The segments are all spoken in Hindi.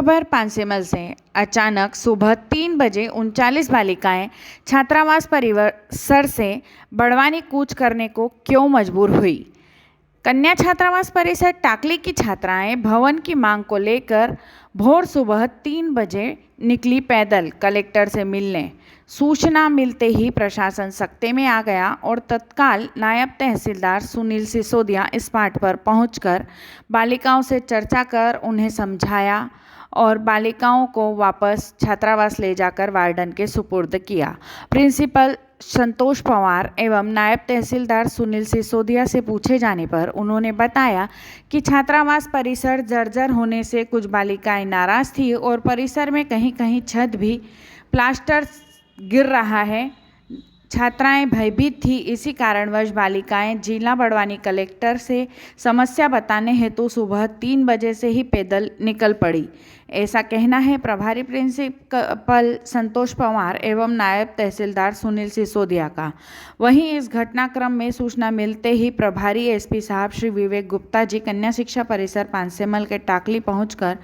खबर पांसेमल से। अचानक सुबह 3 बजे 39 बालिकाएं छात्रावास परिसर से बड़वानी कूच करने को क्यों मजबूर हुई? कन्या छात्रावास परिसर टाकली की छात्राएं भवन की मांग को लेकर भोर सुबह 3 बजे निकली पैदल कलेक्टर से मिलने। सूचना मिलते ही प्रशासन सख्ते में आ गया और तत्काल नायब तहसीलदार सुनील सिसोदिया स्पॉट पर पहुंचकर बालिकाओं से चर्चा कर उन्हें समझाया और बालिकाओं को वापस छात्रावास ले जाकर वार्डन के सुपुर्द किया। प्रिंसिपल संतोष पवार एवं नायब तहसीलदार सुनील सिसोदिया से पूछे जाने पर उन्होंने बताया कि छात्रावास परिसर जर्जर होने से कुछ बालिकाएं नाराज थी और परिसर में कहीं कहीं छत भी प्लास्टर गिर रहा है। छात्राएं भयभीत थी। इसी कारणवश बालिकाएं जिला बड़वानी कलेक्टर से समस्या बताने हेतु सुबह 3 बजे से ही पैदल निकल पड़ी, ऐसा कहना है प्रभारी प्रिंसिपल संतोष पवार एवं नायब तहसीलदार सुनील सिसोदिया का। वहीं इस घटनाक्रम में सूचना मिलते ही प्रभारी एसपी साहब श्री विवेक गुप्ता जी कन्या शिक्षा परिसर पांसेमल के टाकली पहुंचकर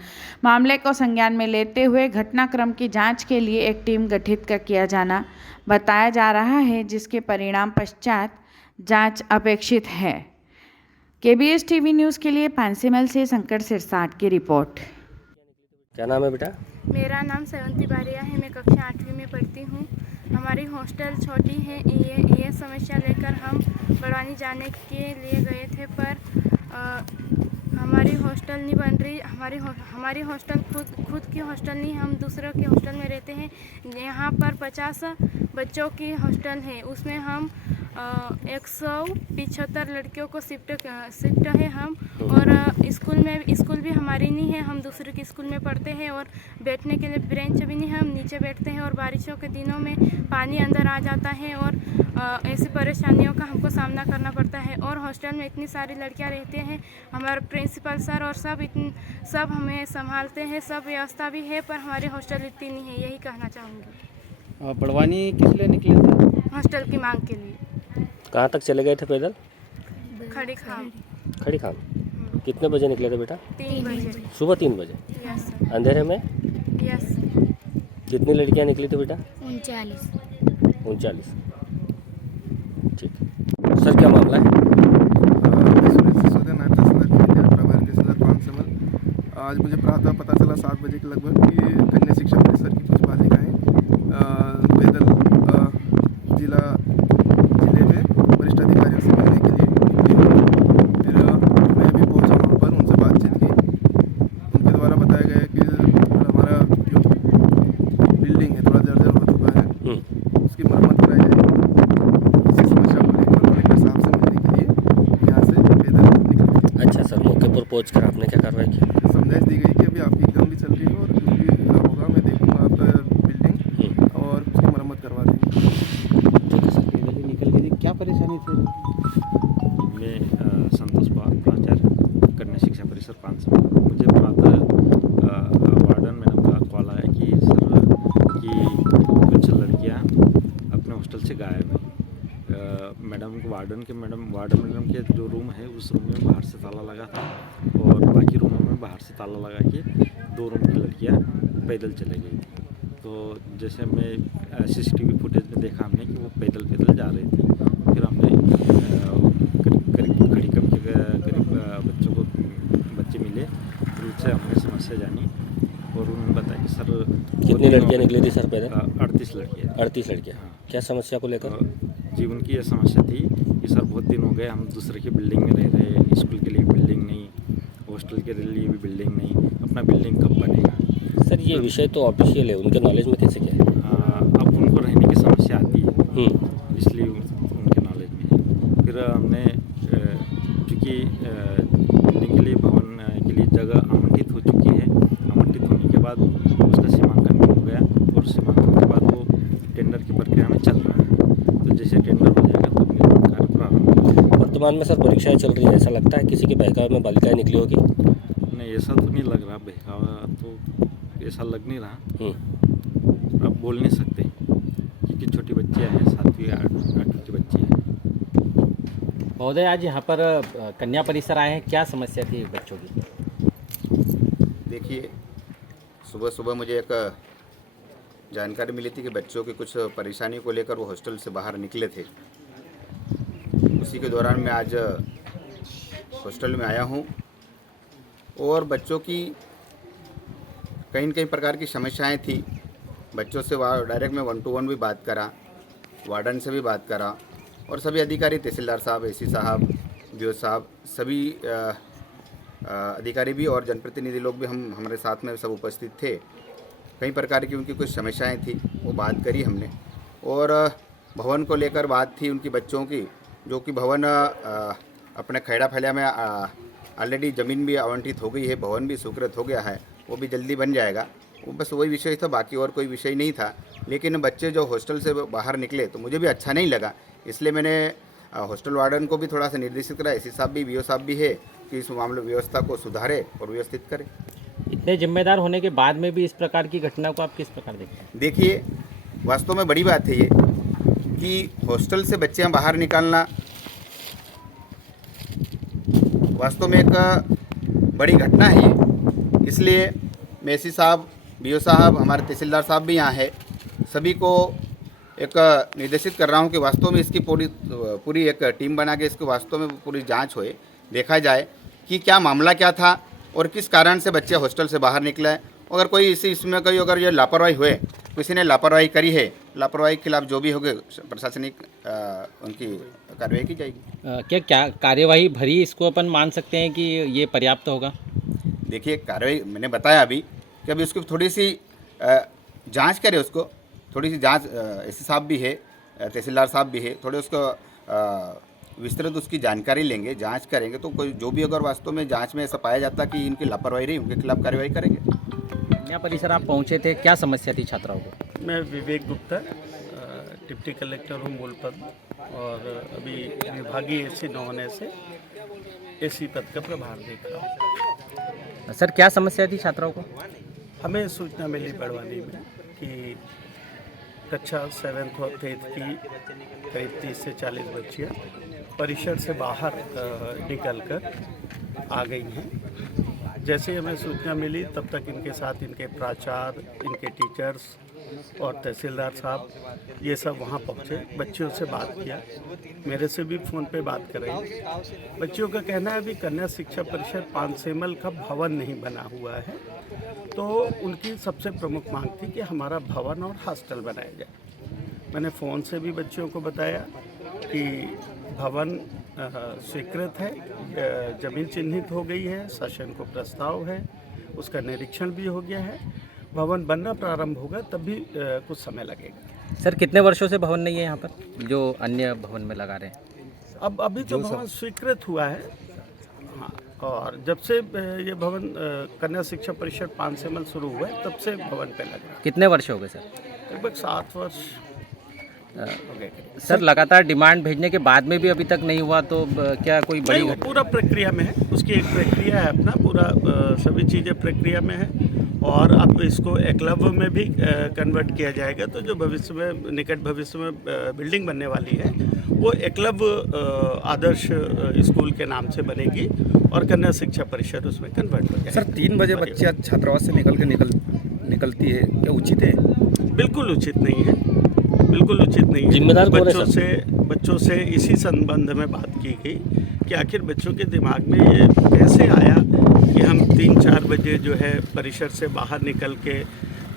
मामले को संज्ञान में लेते हुए घटनाक्रम की जांच के लिए एक टीम गठित किया जाना बताया जा रहा है, जिसके परिणाम पश्चात जांच अपेक्षित है। केबीएस टीवी न्यूज़ के लिए पांसेमल से शंकर सिरसाट की रिपोर्ट। क्या नाम है बेटा? मेरा नाम सेवंती बारिया है। मैं कक्षा 8वीं में पढ़ती हूँ। हमारी हॉस्टल छोटी है। ये समस्या लेकर हम बड़वानी जाने के लिए गए थे, पर हमारी हॉस्टल नहीं बन रही। हमारी हॉस्टल खुद की हॉस्टल नहीं, हम दूसरों के हॉस्टल में रहते हैं। यहाँ पर 50 बच्चों की हॉस्टल है, उसमें हम 175 लड़कियों को शिफ्ट है हम। और स्कूल भी हमारी नहीं है, हम दूसरे की स्कूल में पढ़ते हैं और बैठने के लिए बेंच भी नहीं है, हम नीचे बैठते हैं। और बारिशों के दिनों में पानी अंदर आ जाता है और ऐसी परेशानियों का हमको सामना करना पड़ता है। और हॉस्टल में इतनी सारी लड़कियां रहती हैं, हमारे प्रिंसिपल सर और सब हमें संभालते हैं, सब व्यवस्था भी है, पर हमारी हॉस्टल इतनी नहीं है। यही कहना चाहूँगी। बड़वानी किस लिए निकले थे? हॉस्टल की मांग के लिए। कहाँ तक चले गए थे पैदल? खड़ी खाम। खड़ी खाम। कितने बजे निकले थे बेटा? 3 बजे। सुबह 3 बजे। यस अंधेरे में? यस। कितनी लड़कियाँ निकली थी बेटा? 39। 39। ठीक। सर क्या मामला है? आज मुझे प्रातः पता चला 7 बजे के लगभग कि कन्या शिक्षा परिसर की कुछ बालिकाएं पैदल जिले में वरिष्ठ अधिकारियों से मिलने के लिए निकली। फिर मैं भी पहुंचा वहाँ पर, उनसे बातचीत की। उनके द्वारा बताया गया कि हमारा जो बिल्डिंग है थोड़ा जर्जर हो चुका है, उसकी मरम्मत कराई जाएगी। इसी समस्या को लेकर कलेक्टर साहब से मिलने के लिए यहाँ से पैदल निकले। अच्छा सर, मौके पर पहुँचकर आपने क्या कार्रवाई की? संदेश दी गई कि अभी आपकी एग्जाम भी चल रही है और जो भी होगा मैं देखूंगा आपका बिल्डिंग और उसकी मरम्मत करवा देंगे। ठीक है सर। पैदल ही निकल गए थे। क्या परेशानी थी? मैं संतोष पवार, प्राचार्य कन्या शिक्षा परिसर पांसेमल। मुझे प्रातः वार्डन मैडम का कॉल आया कि सर कुछ लड़कियां अपने हॉस्टल से गायब हैं। वार्डन मैडम के जो रूम है उस रूम में बाहर से ताला लगा था और बाकी रूमों में बाहर से ताला लगा के 2 रूम की लड़कियां पैदल चले गई थी। तो जैसे मैं सीसीटीवी फुटेज में देखा हमने कि वो पैदल जा रही थी। फिर हमने खड़ी कम के करीब बच्चे मिले, फिर उनसे हमने समस्या जानी और उन्होंने बताया कि सर कितनी लड़कियाँ निकली थी सर पैदल? 38 लड़कियाँ। 38 लड़कियाँ। हाँ। क्या समस्या को लेकर? जी उनकी ये समस्या थी कि सर बहुत दिन हो गए हम दूसरे की बिल्डिंग में रह रहे हैं, स्कूल के लिए बिल्डिंग नहीं, हॉस्टल के लिए भी बिल्डिंग नहीं, अपना बिल्डिंग कब बनेगा? सर ये विषय तो ऑफिशियल है, उनके नॉलेज में कैसे क्या है? अब उनको रहने की समस्या आती है, इसलिए उनके नॉलेज में है। फिर हमने चूँकि बिल्डिंग के लिए भवन के लिए जगह आवंटित हो चुकी है, आवंटित होने के बाद उसका सीमांकन भी हो गया और सीमांकन के बाद वो टेंडर की प्रक्रिया में चल रहा है। तो जैसे टेंडर हो जाएगा तो निर्माण कार्य प्रारंभ होगा। वर्तमान में सर परीक्षाएं चल रही हैं, ऐसा लगता है किसी के बहकावे में बालिकाएं निकली होगी? नहीं, ऐसा तो नहीं लग रहा, बहकावा तो ऐसा लग नहीं रहा। अब बोल नहीं सकते क्योंकि छोटी बच्चियाँ हैं, 7वीं 8वीं की बच्ची है। महोदय, आज यहाँ पर कन्या परिसर आए हैं, क्या समस्या थी बच्चों की? देखिए, सुबह सुबह मुझे एक जानकारी मिली थी कि बच्चों की कुछ परेशानी को लेकर वो हॉस्टल से बाहर निकले थे। उसी के दौरान मैं आज हॉस्टल में आया हूँ और बच्चों की कई न कई प्रकार की समस्याएं थी। बच्चों से डायरेक्ट मैं 1-to-1 भी बात करा, वार्डन से भी बात करा और सभी अधिकारी, तहसीलदार साहब, एसी साहब, बीओ साहब, सभी अधिकारी भी और जनप्रतिनिधि लोग भी हमारे साथ में सब उपस्थित थे। कई प्रकार की उनकी कुछ समस्याएं थी, वो बात करी हमने और भवन को लेकर बात थी उनकी बच्चों की, जो कि भवन अपने खैड़ा फैला में ऑलरेडी ज़मीन भी आवंटित हो गई है, भवन भी स्वीकृत हो गया है, वो भी जल्दी बन जाएगा। वो बस वही विषय था, बाकी और कोई विषय नहीं था। लेकिन बच्चे जो हॉस्टल से बाहर निकले तो मुझे भी अच्छा नहीं लगा, इसलिए मैंने हॉस्टल वार्डन को भी थोड़ा सा निर्देशित करा, एसी साहब भी, बीओ साहब भी है कि इस मामले व्यवस्था को सुधारे और व्यवस्थित करें। इतने जिम्मेदार होने के बाद में भी इस प्रकार की घटना को आप किस प्रकार देखते हैं? देखिए, वास्तव में बड़ी बात है ये कि हॉस्टल से बच्चे बाहर निकालना वास्तव में एक बड़ी घटना है। इसलिए मैं एसी साहब, बीओ साहब, हमारे तहसीलदार साहब भी यहाँ है, सभी को एक निर्देशित कर रहा हूँ कि वास्तव में इसकी पूरी एक टीम बना के इसकी वास्तव में पूरी जांच होए, देखा जाए कि क्या मामला क्या था और किस कारण से बच्चे हॉस्टल से बाहर निकले हैं। अगर कोई इसमें कोई अगर ये लापरवाही हुए, किसी ने लापरवाही करी है, लापरवाही के खिलाफ जो भी होगे प्रशासनिक उनकी कार्रवाई की जाएगी। क्या कार्यवाही भरी इसको अपन मान सकते हैं कि ये पर्याप्त होगा? देखिए, कार्रवाई मैंने बताया अभी कि अभी उसकी थोड़ी सी जांच करें, उसको थोड़ी सी जांच, एसी साहब भी है, तहसीलदार साहब भी है, थोड़े उसको विस्तृत उसकी जानकारी लेंगे, जांच करेंगे तो कोई जो भी अगर वास्तव में जांच में ऐसा पाया जाता कि इनकी लापरवाही रही, उनके खिलाफ कार्रवाई करेंगे। कन्या परिसर आप पहुंचे थे, क्या समस्या थी छात्राओं को? मैं विवेक गुप्ता, डिप्टी कलेक्टर हूँ मूल पद, और अभी विभागीय एसी न होने से एसी पद का प्रभार देख रहा हूँ। सर, क्या समस्या थी छात्राओं को? हमें सूचना मिली बड़वानी में कि कक्षा 7th और 8th की करीब 30 से 40 बच्चियाँ परिसर से बाहर निकलकर आ गई हैं। जैसे ही हमें सूचना मिली तब तक इनके साथ इनके प्राचार्य, इनके टीचर्स और तहसीलदार साहब ये सब वहाँ पहुँचे, बच्चियों से बात किया, मेरे से भी फ़ोन पे बात कर रही। बच्चियों का कहना है अभी कन्या शिक्षा परिषद पानसेमल का भवन नहीं बना हुआ है, तो उनकी सबसे प्रमुख मांग थी कि हमारा भवन और हॉस्टल बनाया जाए। मैंने फ़ोन से भी बच्चियों को बताया कि भवन स्वीकृत है, ज़मीन चिन्हित हो गई है, शासन को प्रस्ताव है, उसका निरीक्षण भी हो गया है, भवन बनना प्रारंभ होगा तब भी कुछ समय लगेगा। सर, कितने वर्षों से भवन नहीं है यहाँ पर जो अन्य भवन में लगा रहे हैं? अब अभी तो भवन स्वीकृत हुआ है, हाँ, और जब से ये भवन कन्या शिक्षा परिषद पानसेमल शुरू हुआ है तब से भवन पे लगा। कितने वर्ष हो गए सर? लगभग 7 वर्ष हो गए। सर, लगातार डिमांड भेजने के बाद में भी अभी तक नहीं हुआ, तो क्या कोई बड़ी नहीं, वो पूरा प्रक्रिया में है, उसकी एक प्रक्रिया है अपना, पूरा सभी चीज़ें प्रक्रिया में है और अब इसको एकलव्य में भी कन्वर्ट किया जाएगा। तो जो भविष्य में, निकट भविष्य में बिल्डिंग बनने वाली है वो एकलव्य आदर्श स्कूल के नाम से बनेगी और कन्या शिक्षा परिषद उसमें कन्वर्ट हो जाएगी। सर, 3 बजे बच्चियाँ छात्रावास से निकलती है, क्या उचित है? बिल्कुल उचित नहीं है, बिल्कुल उचित नहीं है। जिम्मेदार कौन है सर? बच्चों से इसी संबंध में बात की गई कि आखिर बच्चों के दिमाग में ये कैसे आया कि हम 3-4 बजे जो है परिसर से बाहर निकल के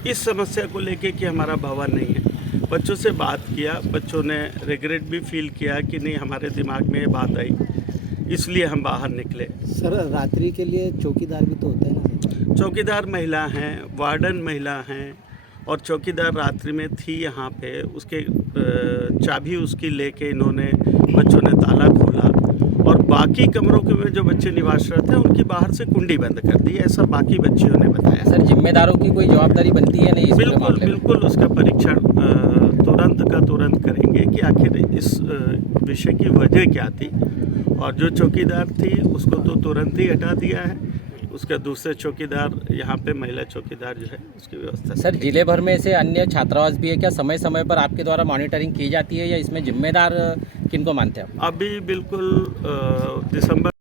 इस समस्या को लेके कि हमारा भवन नहीं है। बच्चों से बात किया, बच्चों ने रिग्रेट भी फील किया कि नहीं, हमारे दिमाग में ये बात आई, इसलिए हम बाहर निकले। सर, रात्रि के लिए चौकीदार भी तो होता है ना? चौकीदार महिला हैं, वार्डन महिला हैं और चौकीदार रात्रि में थी यहाँ पे, उसके चाबी उसकी लेके इन्होंने, बच्चों ने ताला खोला और बाकी कमरों के में जो बच्चे निवासरत हैं उनकी बाहर से कुंडी बंद कर दी, ऐसा बाकी बच्चियों ने बताया। सर, जिम्मेदारों की कोई जवाबदारी बनती है नहीं? बिल्कुल बिल्कुल, उसका परीक्षण तुरंत करेंगे कि आखिर इस विषय की वजह क्या थी, और जो चौकीदार थी उसको तो तुरंत ही हटा दिया है, उसका दूसरे चौकीदार, यहाँ पे महिला चौकीदार जो है उसकी व्यवस्था। सर, जिले भर में ऐसे अन्य छात्रावास भी है, क्या समय समय पर आपके द्वारा मॉनिटरिंग की जाती है या इसमें जिम्मेदार किनको मानते हैं आप? अभी बिल्कुल दिसंबर